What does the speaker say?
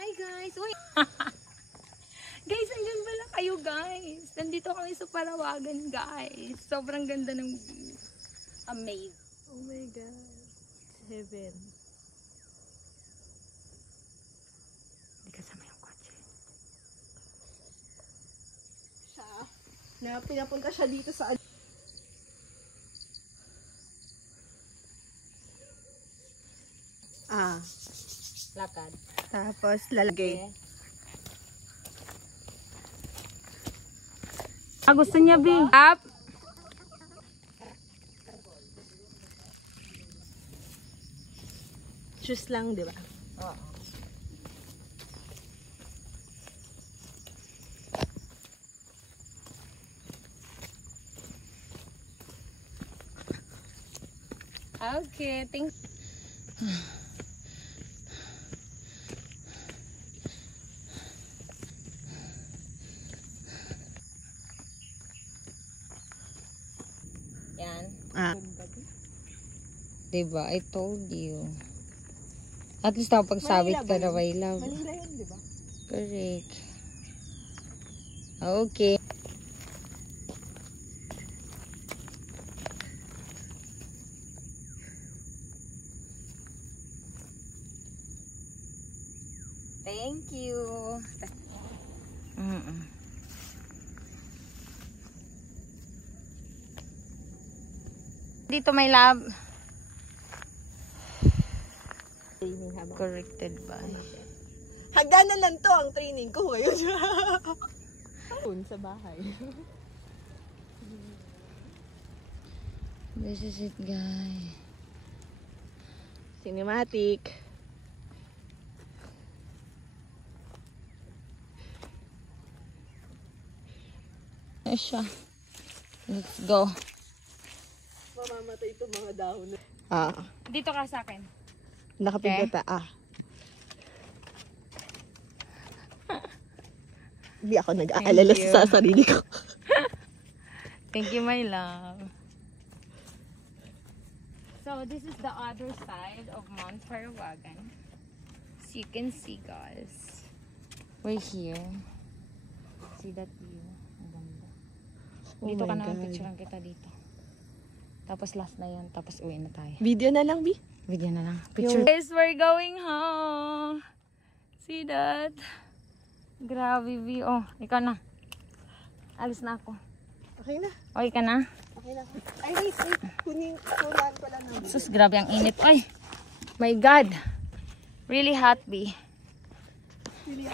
Hi guys! Uy! Guys, andyan pala kayo guys. Nandito kami sa Palawagan guys. Sobrang ganda ng view. Amazing. Oh my God. Heaven. Hindi kasama yung kotse. Siya. Pinapunta siya dito sa... Lakad. Tapos lalagay. Gusto niya, B. Up! Shoes lang, di ba? Oo. Okay, thanks. Yan. Diba? I told you. At least pagsabit ka na may love. Manila yun, di ba? Correct. Okay. Thank you. Dito may lab. Training habang. Corrected by. Hagdanan lang to ang training ko ngayon. Sa bahay. This is it, guys. Cinematic. Yes, siya. Let's go. Mamamatay itong mga dahon. Dito ka sa akin. Nakapigata. Hindi ako nag-aalala sa sarili ko. Thank you, my love. So, this is the other side of Mount Parawagan. So, you can see, guys. We're here. See that view? Ang ganda. Dito ka na, picturean kita dito. Tapos last na yun. Tapos uwi na tayo. Video na lang, Bi. Video na lang. Picture. Guys, we're going home. See that? Grabe, Vi. Oh, ikaw na. Alis na ako. Okay na. Okay ka na? Okay na. Ay, wait. Kunan ko lang ng Sus, grabe ang init. Ay, my God. Really hot, Bi. video.